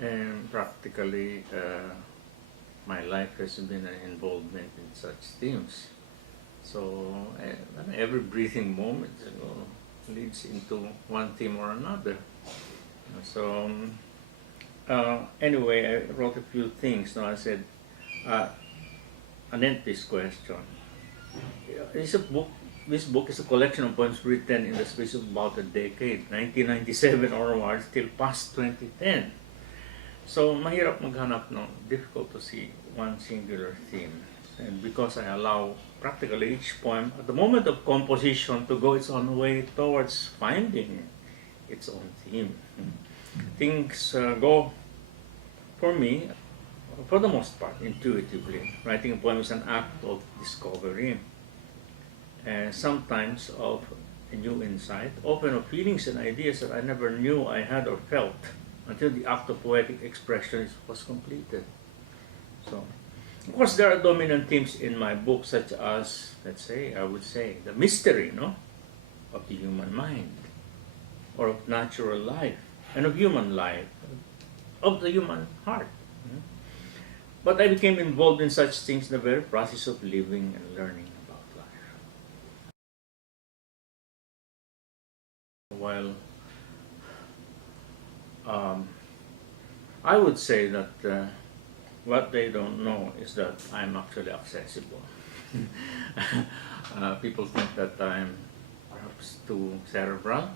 And practically my life has been an involvement in such themes. So every breathing moment, leads into one theme or another. So anyway, I wrote a few things. Now I said, anent this question. This book is a collection of poems written in the space of about a decade, 1997 onwards till past 2010. So mahirap maghanap ng difficult to see one singular theme. And because I allow practically each poem at the moment of composition to go its own way towards finding its own theme. Things go, for me, for the most part, intuitively. Writing a poem is an act of discovery, and sometimes of a new insight, often of feelings and ideas that I never knew I had or felt until the act of poetic expression was completed. So, of course, there are dominant themes in my book, such as, let's say, I would say, the mystery, of the human mind, or of natural life, and of human life, of the human heart. But I became involved in such things in the very process of living and learning about life. Well, I would say that what they don't know is that I'm actually accessible. People think that I'm perhaps too cerebral.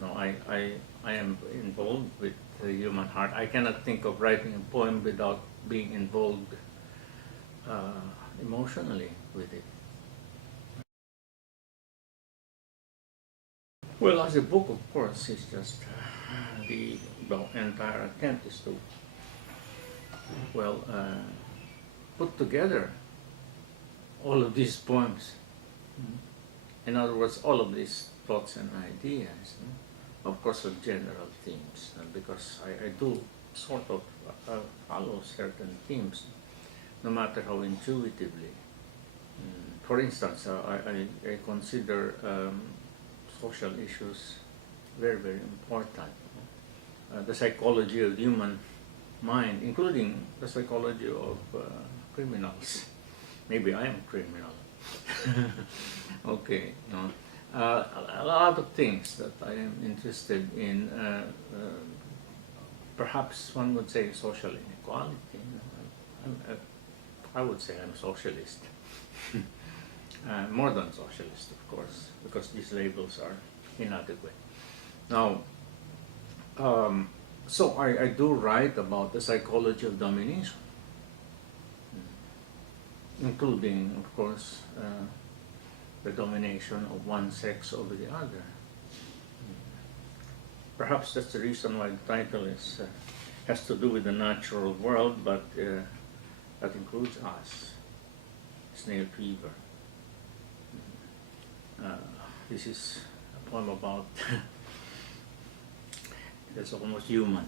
No, I am involved with the human heart. I cannot think of writing a poem without being involved emotionally with it. Well, as a book, of course, it's just the entire attempt is to, put together all of these poems. In other words, all of these thoughts and ideas. Of course, of general themes, because I do sort of follow certain themes, no matter how intuitively. For instance, I consider social issues very, very important. The psychology of the human mind, including the psychology of criminals. Maybe I am a criminal. Okay, a lot of things that I am interested in. Perhaps one would say social inequality. I would say I'm socialist. More than socialist, of course, because these labels are inadequate. Now, so I do write about the psychology of domination, including, of course, the domination of one sex over the other. Perhaps that's the reason why the title has to do with the natural world, but that includes us. Snail Fever. This is a poem about that's almost human.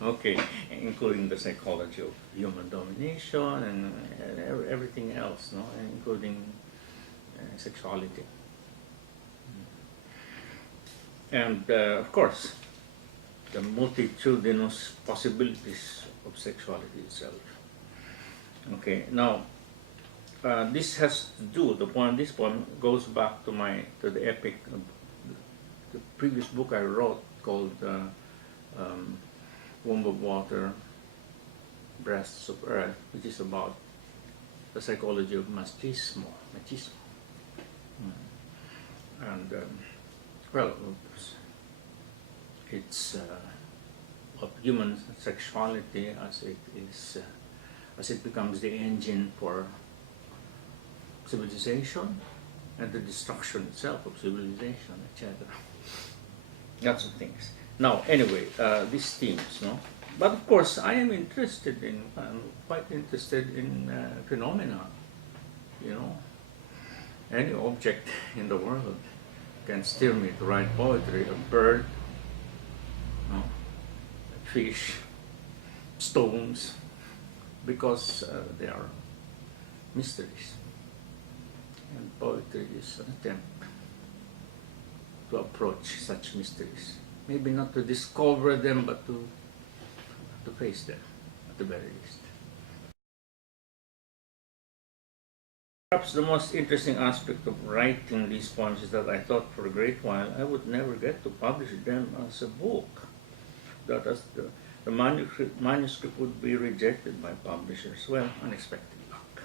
Okay, including the psychology of human domination and everything else, including sexuality. And of course, the multitudinous possibilities of sexuality itself. Okay, now this has to do, this poem goes back to the epic, the previous book I wrote called Womb of Water, Breasts of Earth, which is about the psychology of machismo. And it's of human sexuality as it becomes the engine for civilization and the destruction itself of civilization, etc. Lots of things. Now, anyway, these themes, But of course, I'm quite interested in phenomena. Any object in the world can steer me to write poetry. A bird, a fish, stones, because they are mysteries. And poetry is an attempt to approach such mysteries. Maybe not to discover them, but to to face them, at the very least. Perhaps the most interesting aspect of writing these poems is that I thought for a great while I would never get to publish them as a book. That as the manuscript would be rejected by publishers. Well, unexpected luck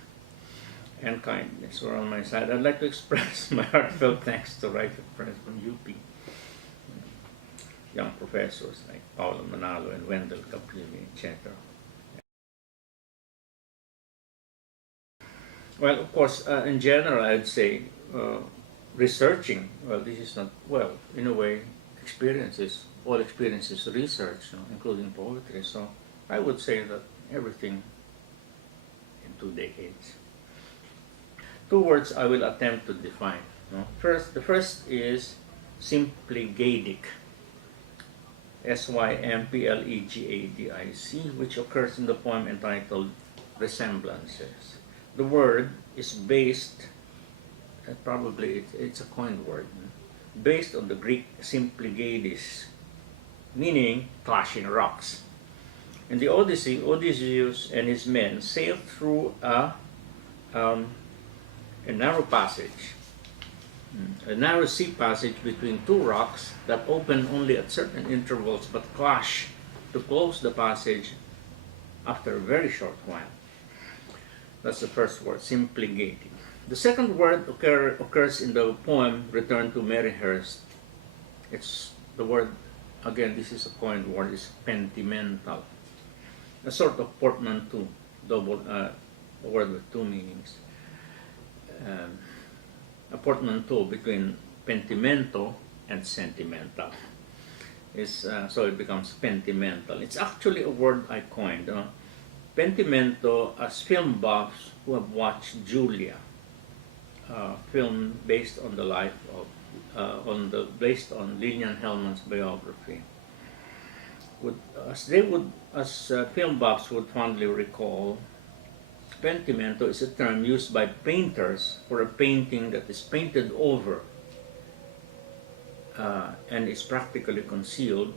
and kindness were on my side. I'd like to express my heartfelt thanks to writer friends from UP, young professors like Paolo Manalo and Wendell Caprilli, etc. Well, of course, in general, I'd say researching, well, this is not, well, in a way, experiences, all experiences research, including poetry. So I would say that everything in 2 decades. 2 words I will attempt to define. The first is symplegadic, symplegadic, which occurs in the poem entitled Resemblances. The word is based, probably it's a coined word, based on the Greek symplegades, meaning clashing rocks. In the Odyssey, Odysseus and his men sailed through a narrow passage, a narrow sea passage between 2 rocks that open only at certain intervals but clash to close the passage after a very short while. That's the first word, symplegadic. The second word occurs in the poem Return to Maryhurst. It's the word, again, this is a coined word, is pentimental. A sort of portmanteau, a word with 2 meanings. A portmanteau between pentimento and sentimental. So it becomes pentimental. It's actually a word I coined. Pentimento, as film buffs who have watched Julia, film based on the life of, based on Lilian Hellman's biography, as film buffs would fondly recall, pentimento is a term used by painters for a painting that is painted over and is practically concealed.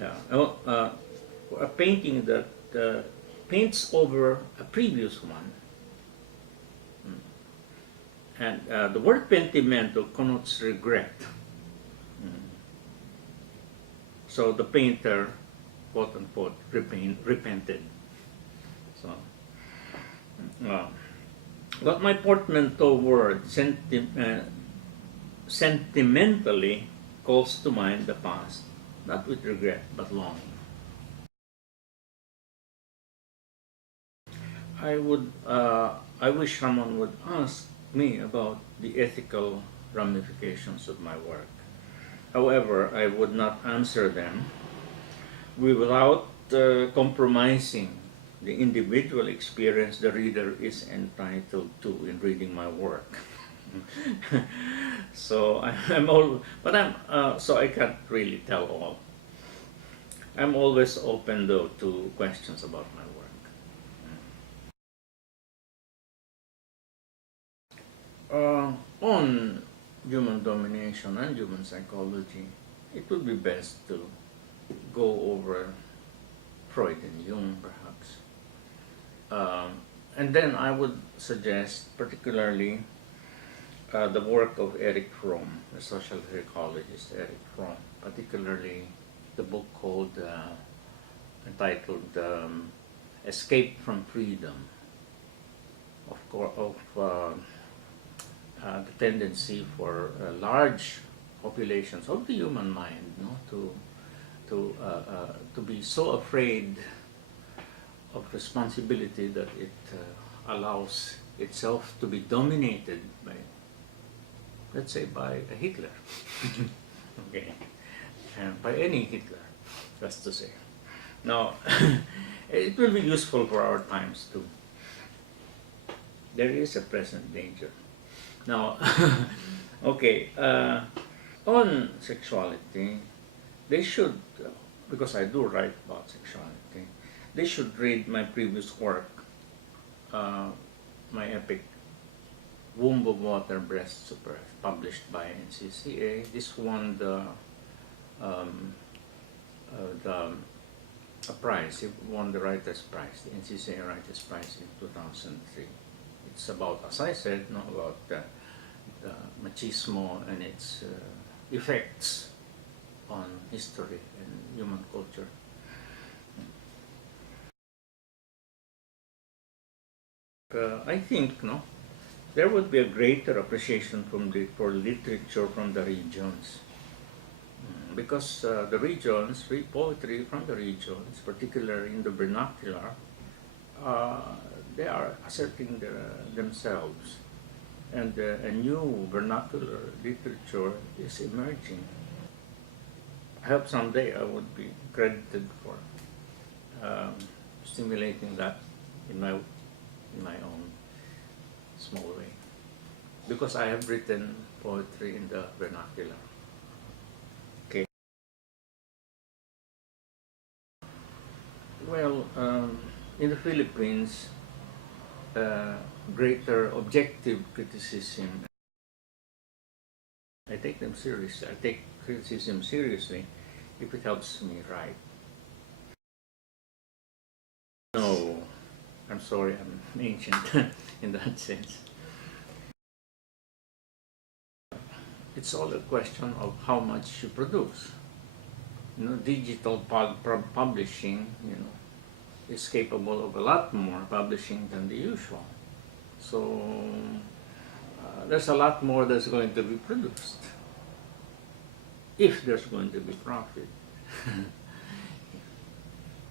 A painting that paints over a previous one. And the word pentimento connotes regret. So the painter, quote unquote, repented. So, but my portmanteau word sentimentally calls to mind the past, not with regret but longing. I wish someone would ask me about the ethical ramifications of my work. However, I would not answer them without compromising the individual experience the reader is entitled to in reading my work. So so I can't really tell all. I'm always open though to questions about my work. On human domination and human psychology, it would be best to go over Freud and Jung, perhaps. And then I would suggest particularly the work of Erich Fromm, the social psychologist Erich Fromm, particularly the book entitled Escape from Freedom, the tendency for large populations of the human mind, to be so afraid of responsibility that it allows itself to be dominated by, let's say, by a Hitler. Okay, and by any Hitler, that's to say. Now, it will be useful for our times too. There is a present danger. Now, okay, on sexuality, they should, because I do write about sexuality, they should read my previous work, my epic Womb of Water, Breasts of Earth, published by NCCA. This won the a prize. He won the Writers' Prize, the NCCA Writers' Prize in 2003. It's about, as I said, no, about the machismo and its effects on history and human culture. I think no, there would be a greater appreciation for literature from the regions. Because the regions, poetry from the regions, particularly in the vernacular, they are asserting themselves. And a new vernacular literature is emerging. I hope someday I would be credited for stimulating that in my own small way. Because I have written poetry in the vernacular. Okay. Well, in the Philippines, greater objective criticism, I take them seriously. I take criticism seriously if it helps me write. No, I'm sorry, I'm ancient in that sense. It's all a question of how much you produce. You know, digital publishing, you know, is capable of a lot more publishing than the usual. So there's a lot more that's going to be produced if there's going to be profit.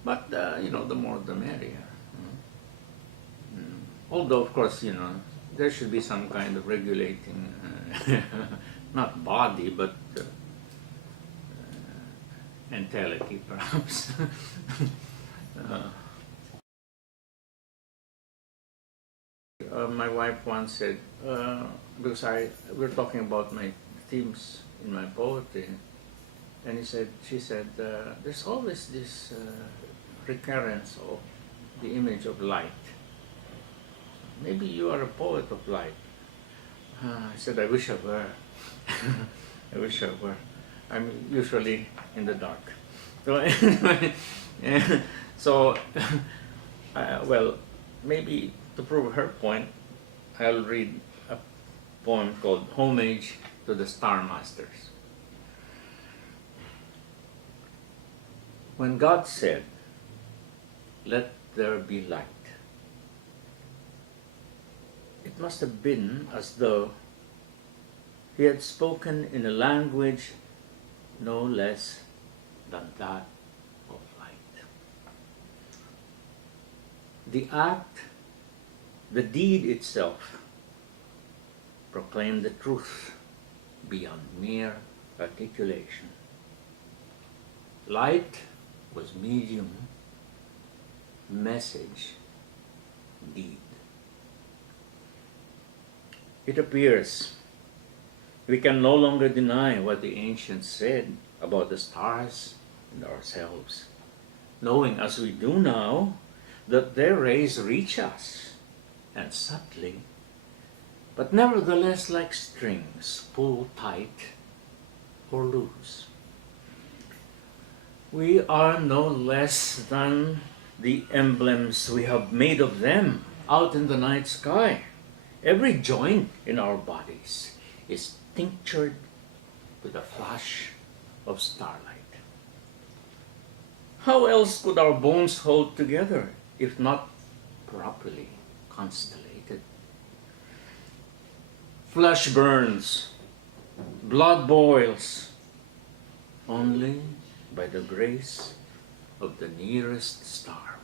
But you know, the more the merrier. Although, of course, you know, there should be some kind of regulating, not body, but mentality, perhaps. My wife once said, because we're talking about my themes in my poetry, and she said, there's always this recurrence of the image of light. Maybe you are a poet of light. I said, I wish I were. I wish I were. I'm usually in the dark. So anyway, so well, maybe to prove her point, I'll read a poem called Homage to the Star Masters. When God said, "Let there be light," it must have been as though he had spoken in a language no less than that of light. The act, the deed itself, proclaimed the truth beyond mere articulation. Light was medium, message, deed. It appears we can no longer deny what the ancients said about the stars and ourselves, knowing as we do now that their rays reach us, and subtly, but nevertheless like strings, pull tight or loose. We are no less than the emblems we have made of them out in the night sky. Every joint in our bodies is tinctured with a flash of starlight. How else could our bones hold together if not properly constellated? Flesh burns, blood boils, only by the grace of the nearest star.